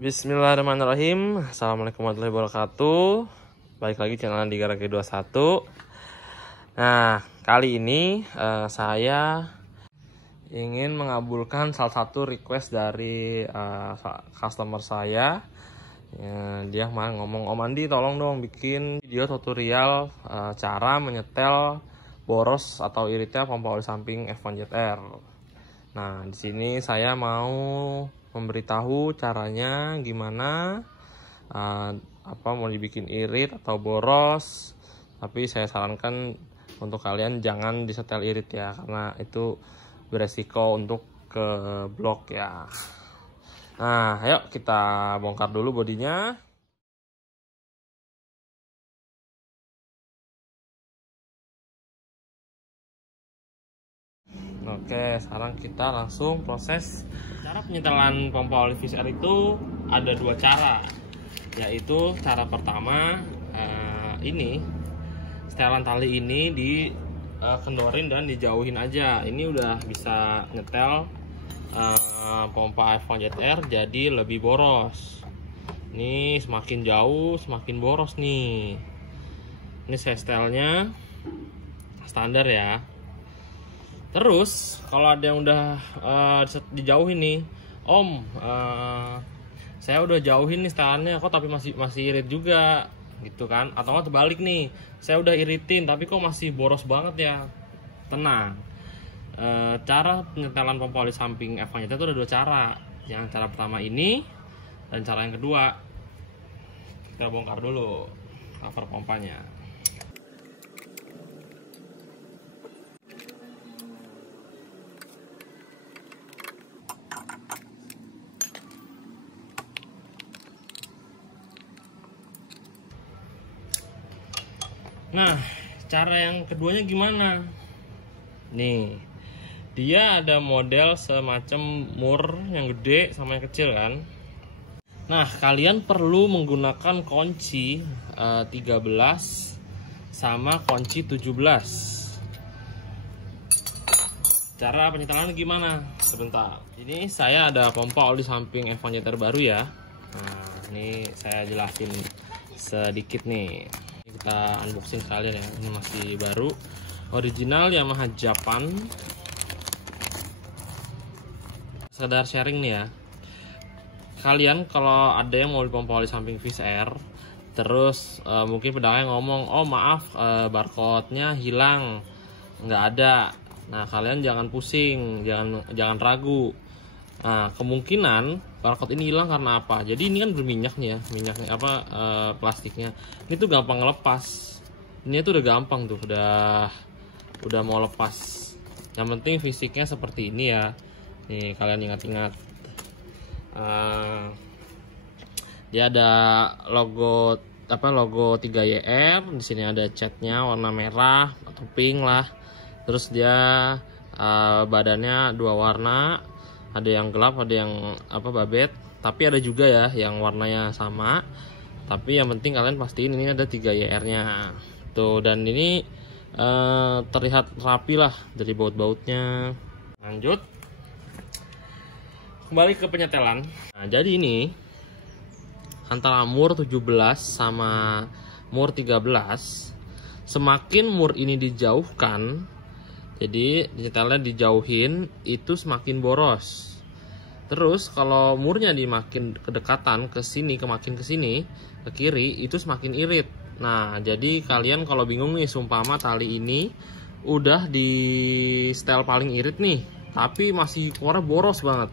Bismillahirrahmanirrahim. Assalamualaikum warahmatullahi wabarakatuh. Balik lagi channel Andi Garage 21. Nah, kali ini saya ingin mengabulkan salah satu request dari customer saya. Dia ngomong, Om Andi tolong dong bikin video tutorial cara menyetel boros atau iritnya pompa oli samping F1 ZR. Nah, di sini saya mau memberitahu caranya gimana, mau dibikin irit atau boros. Tapi saya sarankan untuk kalian jangan disetel irit ya, karena itu beresiko untuk ke blok ya. Nah, ayo kita bongkar dulu bodinya. Oke, sekarang kita langsung proses. Cara penyetelan pompa oli VCR itu ada dua cara, yaitu cara pertama ini setelan tali ini dikendorin dan dijauhin aja. Ini udah bisa nyetel pompa F1 ZR jadi lebih boros. Ini semakin jauh semakin boros nih. Ini saya setelnya standar ya. Terus kalau ada yang udah dijauhin nih, Om, saya udah jauhin nih setelannya kok tapi masih irit juga gitu kan. Atau nggak terbalik nih, saya udah iritin tapi kok masih boros banget ya. Tenang, cara penyetelan pompa oli samping F1 itu ada dua cara. Yang cara pertama ini dan cara yang kedua. Kita bongkar dulu cover pompanya. Nah, cara yang keduanya gimana? Nih, dia ada model semacam mur yang gede sama yang kecil kan. Nah, kalian perlu menggunakan kunci 13 sama kunci 17. Cara penyetelannya gimana? Sebentar. Ini saya ada pompa oli samping F1 ZR baru ya. Nah, ini saya jelasin sedikit nih. Kita unboxing sekalian ya. Ini masih baru, original Yamaha Japan. Sekedar sharing nih ya. Kalian kalau ada yang mau dipompa oli samping VCR, terus mungkin pedagangnya ngomong, oh maaf barcode-nya hilang, nggak ada. Nah, kalian jangan pusing, jangan ragu. Nah, kemungkinan barcode ini hilang karena apa? Jadi ini kan berminyak nih ya, minyaknya plastiknya. Ini tuh gampang ngelepas. Ini tuh udah gampang tuh, udah mau lepas. Yang penting fisiknya seperti ini ya. Nih kalian ingat-ingat. Dia ada logo 3YR. Di sini ada catnya warna merah atau pink lah. Terus dia badannya dua warna. Ada yang gelap, ada yang babet, tapi ada juga ya yang warnanya sama. Tapi yang penting kalian pastiin ini ada 3YR-nya. Tuh, dan ini terlihat rapi lah dari baut-bautnya. Lanjut. Kembali ke penyetelan. Nah, jadi ini antara mur 17 sama mur 13, semakin mur ini dijauhkan, jadi nyetelnya dijauhin, itu semakin boros. Terus kalau murnya dimakin kedekatan ke sini, makin ke sini, ke kiri, itu semakin irit. Nah, jadi kalian kalau bingung nih, sumpama tali ini udah di setel paling irit nih, tapi masih keluarnya boros banget.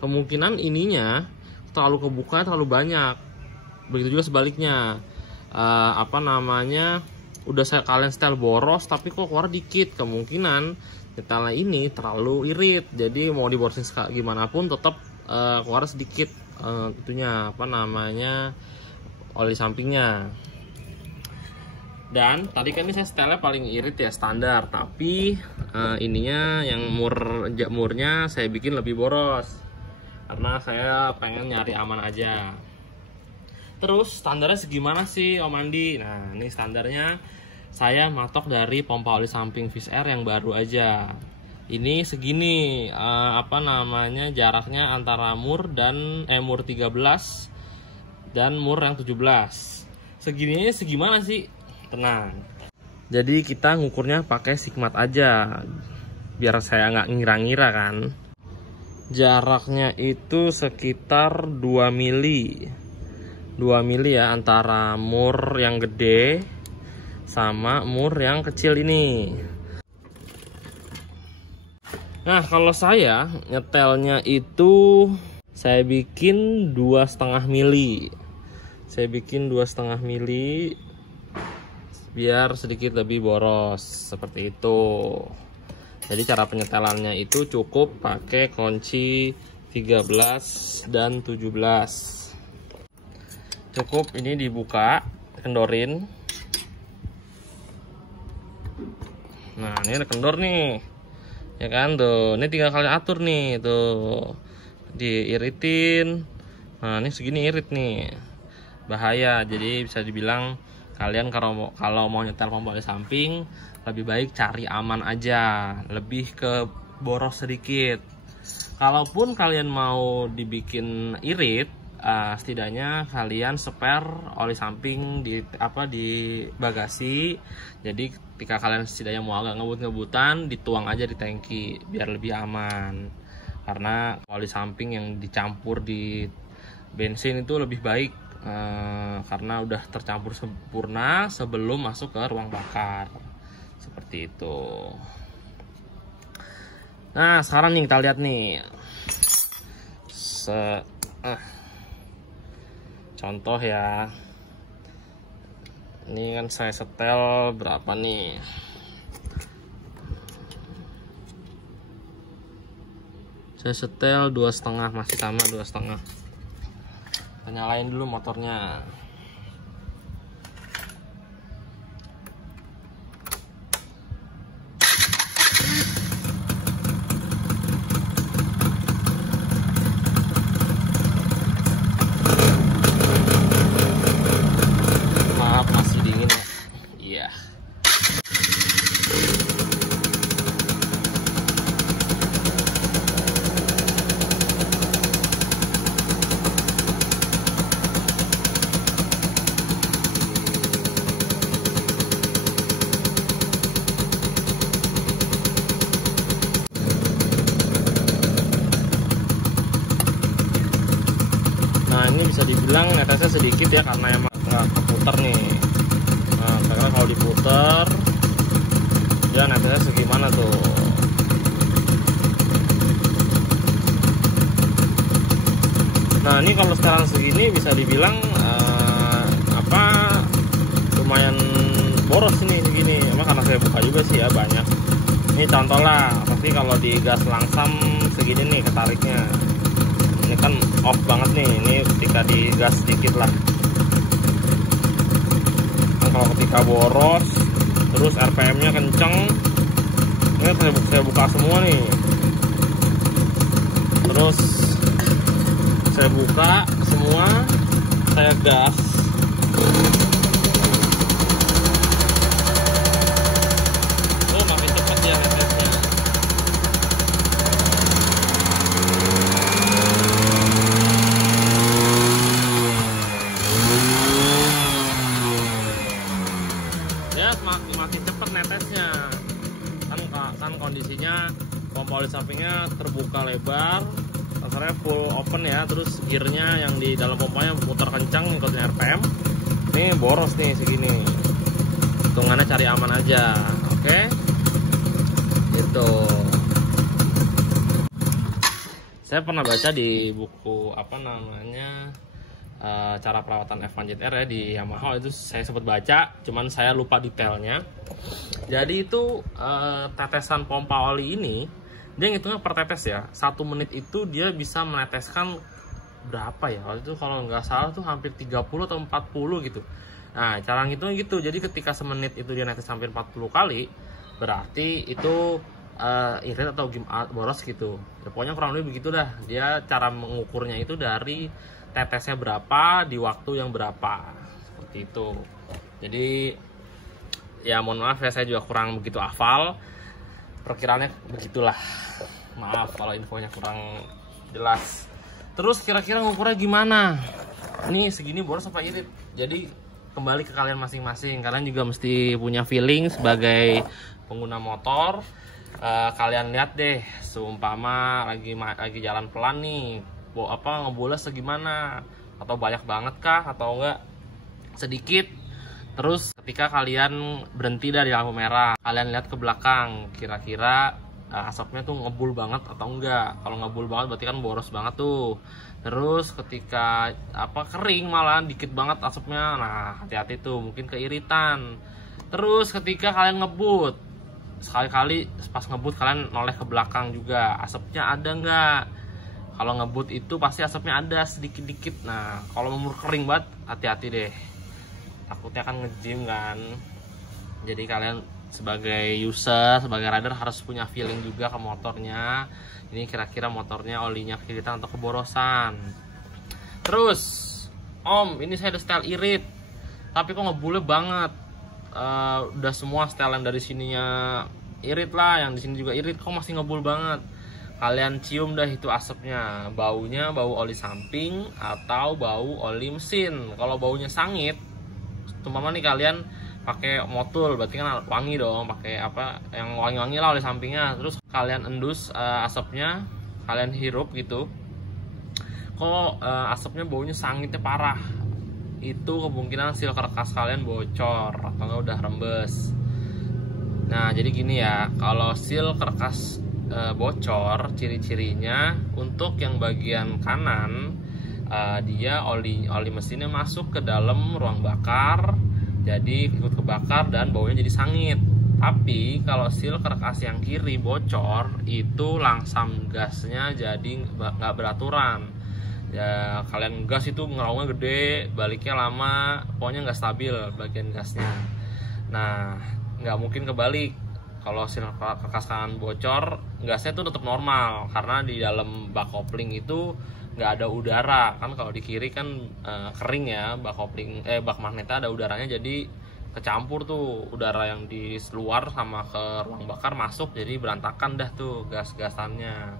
Kemungkinan ininya terlalu kebuka, terlalu banyak. Begitu juga sebaliknya. Udah kalian setel boros tapi kok keluar dikit, kemungkinan nyetelnya ini terlalu irit. Jadi mau diborosin gimana pun tetap keluar sedikit oli sampingnya. Dan tadi kan ini saya setelnya paling irit ya, standar, tapi ininya yang murnya saya bikin lebih boros karena saya pengen nyari aman aja. Terus standarnya segimana sih Om Andi? Nah, ini standarnya saya matok dari pompa oli samping VCR yang baru aja. Ini segini apa namanya, jaraknya antara mur dan mur 13 dan mur yang 17. Segininya segimana sih? Tenang. Jadi kita ngukurnya pakai sigmat aja, biar saya nggak ngira-ngira kan. Jaraknya itu sekitar 2 mili. 2 mili ya, antara mur yang gede sama mur yang kecil ini. Nah, kalau saya nyetelnya itu saya bikin 2,5 mili. Saya bikin 2,5 mili biar sedikit lebih boros seperti itu. Jadi cara penyetelannya itu cukup pakai kunci 13 dan 17. Cukup ini dibuka, kendorin. Nah, ini ada kendor nih. Ya kan tuh, ini 3 kali atur nih tuh, diiritin. Nah, ini segini irit nih, bahaya. Jadi bisa dibilang kalian kalau mau nyetel pompa oli samping lebih baik cari aman aja, lebih ke boros sedikit. Kalaupun kalian mau dibikin irit, setidaknya kalian spare oli samping di bagasi. Jadi ketika kalian setidaknya mau agak ngebut-ngebutan, dituang aja di tangki biar lebih aman. Karena oli samping yang dicampur di bensin itu lebih baik, karena udah tercampur sempurna sebelum masuk ke ruang bakar. Seperti itu. Nah, sekarang nih kita lihat nih contoh ya. Ini kan saya setel berapa nih? Saya setel 2,5, masih sama 2,5. Kita nyalain dulu motornya. Nah, ini bisa dibilang netesnya sedikit ya, karena emang nggak keputar nih. Nah, karena kalau diputar dia netesnya segimana tuh. Nah, ini kalau sekarang segini bisa dibilang lumayan boros ini segini. Emang karena saya buka juga sih ya banyak. Ini contoh lah, tapi kalau di gas langsam segini nih ketariknya. Ini kan off banget nih, ini ketika digas sedikit lah. Nah, kalau ketika boros terus RPM nya kenceng, ini saya buka semua nih, terus saya buka semua, saya gas. Makin cepat ya netesnya. Makin cepat netesnya kan kondisinya pompa oli sampingnya terbuka lebar, kasarnya full open ya, terus gearnya yang di dalam pompanya putar kencang ngikutin RPM. Ini boros nih segini, hitungannya cari aman aja. Oke, gitu. Saya pernah baca di buku cara perawatan F1JR ya di Yamaha, itu saya sempat baca, cuman saya lupa detailnya. Jadi itu tetesan pompa oli ini dia ngitungnya per tetes ya. 1 menit itu dia bisa meneteskan berapa ya? Waktu itu kalau nggak salah tuh hampir 30 atau 40 gitu. Nah, cara ngitungnya gitu. Jadi ketika semenit itu dia netes hampir 40 kali, berarti itu irit atau boros gitu. Ya, pokoknya kurang lebih begitu dah. Dia cara mengukurnya itu dari tetesnya berapa di waktu yang berapa, seperti itu. Jadi ya mohon maaf ya, saya juga kurang begitu hafal. perkiraannya begitulah. Maaf kalau infonya kurang jelas. Terus kira-kira ngukurnya gimana? Ini segini boros apa irit? Jadi kembali ke kalian masing-masing. Kalian juga mesti punya feeling sebagai pengguna motor. Kalian lihat deh, seumpama lagi jalan pelan nih, ngebulas segimana? Atau banyak banget kah? Atau enggak sedikit? Terus ketika kalian berhenti dari lampu merah, kalian lihat ke belakang, kira-kira asapnya tuh ngebul banget atau enggak. Kalau ngebul banget berarti kan boros banget tuh. Terus ketika kering malah dikit banget asapnya, nah hati-hati tuh, mungkin keiritan. Terus ketika kalian ngebut, sekali-kali pas ngebut kalian noleh ke belakang juga, asapnya ada enggak. Kalau ngebut itu pasti asapnya ada sedikit-dikit. Nah kalau memur kering banget, hati-hati deh, takutnya kan nge-gym kan. Jadi kalian sebagai user, sebagai rider harus punya feeling juga ke motornya. Ini kira-kira motornya olinya keiritan atau keborosan. Terus, Om, ini saya ada style irit, tapi kok ngebulnya banget. Udah semua style yang dari sininya irit lah, yang di sini juga irit, kok masih ngebul banget. Kalian cium dah itu asapnya, baunya bau oli samping atau bau oli mesin. Kalau baunya sangit, umpama nih kalian pakai motul, berarti kan wangi dong, pakai yang wangi-wangi lah oli sampingnya. Terus kalian endus asapnya, kalian hirup gitu, kok asapnya baunya sangitnya parah, itu kemungkinan seal kerkas kalian bocor atau enggak udah rembes. Nah jadi gini ya, kalau seal kerkas bocor, ciri-cirinya untuk yang bagian kanan, dia oli mesinnya masuk ke dalam ruang bakar, jadi ikut kebakar dan baunya jadi sangit. Tapi kalau seal kerkas yang kiri bocor, itu langsam gasnya jadi nggak beraturan. Ya kalian gas itu ngeraungnya gede, baliknya lama, pokoknya nggak stabil bagian gasnya. Nah nggak mungkin kebalik. Kalau seal kerkas kanan bocor, gasnya tuh tetap normal karena di dalam bak kopling itu nggak ada udara kan. Kalau di kiri kan kering ya, bak kopling bak magnetnya ada udaranya, jadi kecampur tuh udara yang di luar sama ke ruang bakar masuk, jadi berantakan dah tuh gas-gasannya,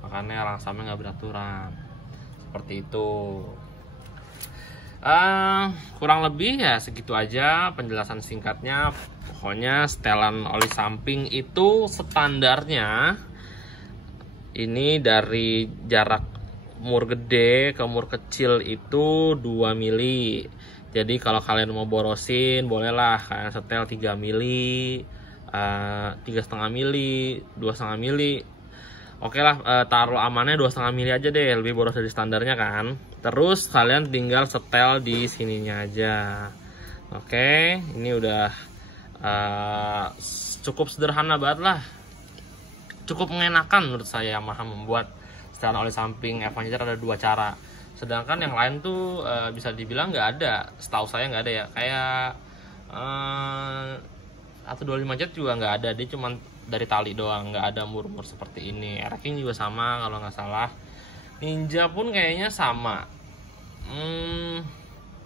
makanya langsamnya nggak beraturan seperti itu. Kurang lebih ya segitu aja penjelasan singkatnya. Pokoknya setelan oli samping itu standarnya ini dari jarak mur gede ke mur kecil itu 2 mili. Jadi kalau kalian mau borosin, bolehlah kalian setel 3 mili, 3,5 mili, 2,5 mili. Oke lah, taruh amannya 2,5 mili aja deh, lebih boros dari standarnya kan. Terus kalian tinggal setel di sininya aja. Oke, ini udah cukup sederhana banget lah. Cukup mengenakan menurut saya membuat setelan oli samping Avanzator. Ada 2 cara. Sedangkan yang lain tuh bisa dibilang nggak ada, setahu saya nggak ada ya. Kayak 125 jet juga nggak ada, dia cuma dari tali doang, nggak ada mur-mur seperti ini. Air-King juga sama kalau nggak salah. Ninja pun kayaknya sama.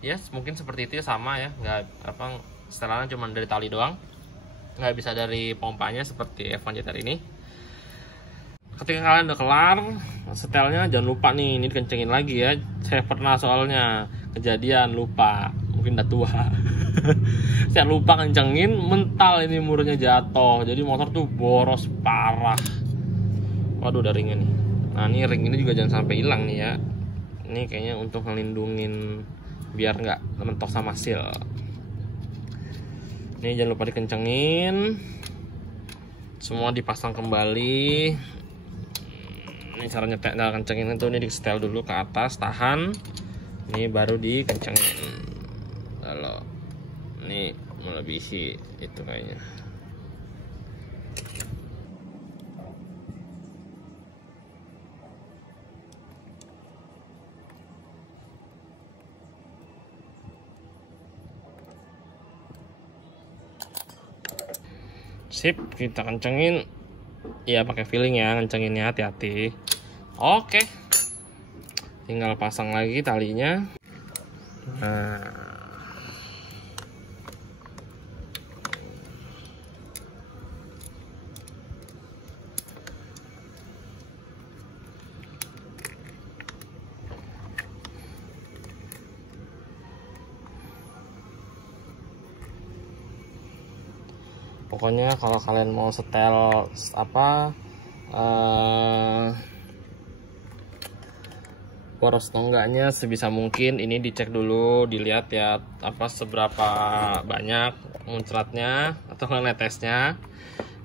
Yes, mungkin seperti itu ya, sama ya, nggak setelannya cuma dari tali doang, nggak bisa dari pompanya seperti Avanzator ini. Ketika kalian udah kelar setelnya, jangan lupa nih, ini dikencengin lagi ya. Saya pernah soalnya kejadian lupa, mungkin udah tua. Saya lupa kencengin, mental ini murnya jatuh, jadi motor tuh boros parah. Waduh, udah ringnya nih. Nah ini ring ini juga jangan sampai hilang nih ya. Ini kayaknya untuk ngelindungin biar nggak mentok sama seal. Ini jangan lupa dikencengin, semua dipasang kembali. Ini cara kencengin itu, ini di setel dulu ke atas, tahan, ini baru dikencengin. Kalau ini melebihi itu kayaknya. Sip, kita kencengin. Ya pakai feeling ya, kencenginnya hati-hati. Oke, tinggal pasang lagi talinya. Nah, Pokoknya kalau kalian mau setel apa poros atau enggaknya, sebisa mungkin ini dicek dulu, dilihat ya apa seberapa banyak muncratnya atau netesnya.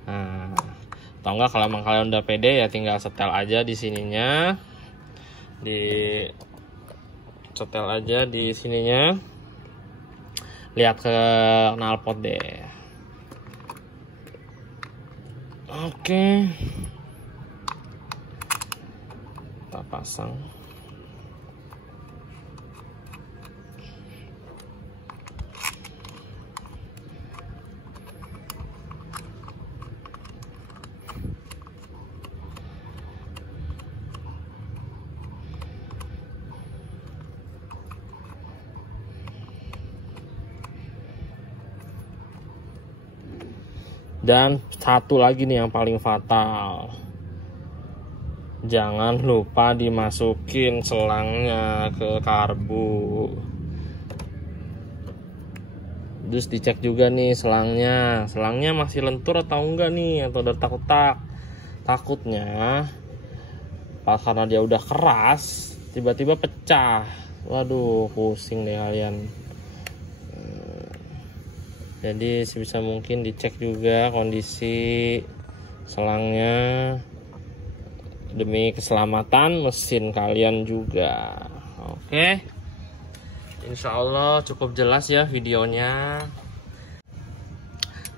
Nah, atau enggak kalau emang kalian udah pede ya tinggal setel aja di sininya, di setel aja di sininya, lihat ke knalpot deh. Oke, kita pasang. Dan satu lagi nih yang paling fatal, jangan lupa dimasukin selangnya ke karbu. Terus dicek juga nih selangnya masih lentur atau enggak nih, atau udah retak-retak. Takutnya pas karena dia udah keras tiba-tiba pecah, waduh pusing deh kalian. Jadi sebisa mungkin dicek juga kondisi selangnya demi keselamatan mesin kalian juga. Oke, insya Allah cukup jelas ya videonya.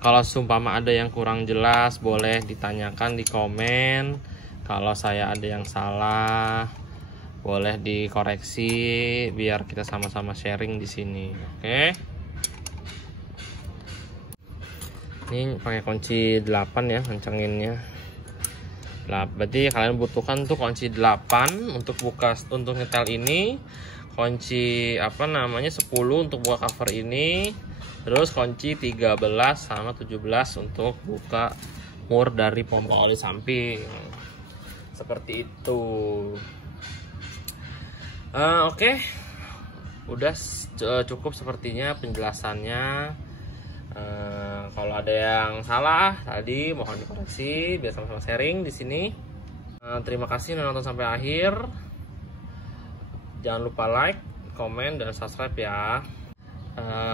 Kalau seumpama ada yang kurang jelas boleh ditanyakan di komen. Kalau saya ada yang salah boleh dikoreksi biar kita sama-sama sharing di sini. Oke. Ini pakai kunci 8 ya ngencenginnya. Berarti kalian butuhkan tuh kunci 8 untuk buka, untuk nyetel ini, kunci 10 untuk buka cover ini, terus kunci 13 sama 17 untuk buka mur dari pompa oli samping. Seperti itu. Oke. Udah cukup sepertinya penjelasannya. Kalau ada yang salah tadi mohon dikoreksi biar sama-sama sharing di sini. Terima kasih udah nonton sampai akhir. Jangan lupa like, komen, dan subscribe ya.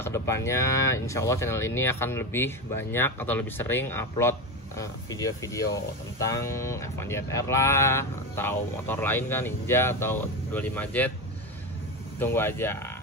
Kedepannya insya Allah channel ini akan lebih banyak atau lebih sering upload video-video tentang F1 DFR lah, atau motor lain kan, Ninja atau 25 Jet. Tunggu aja.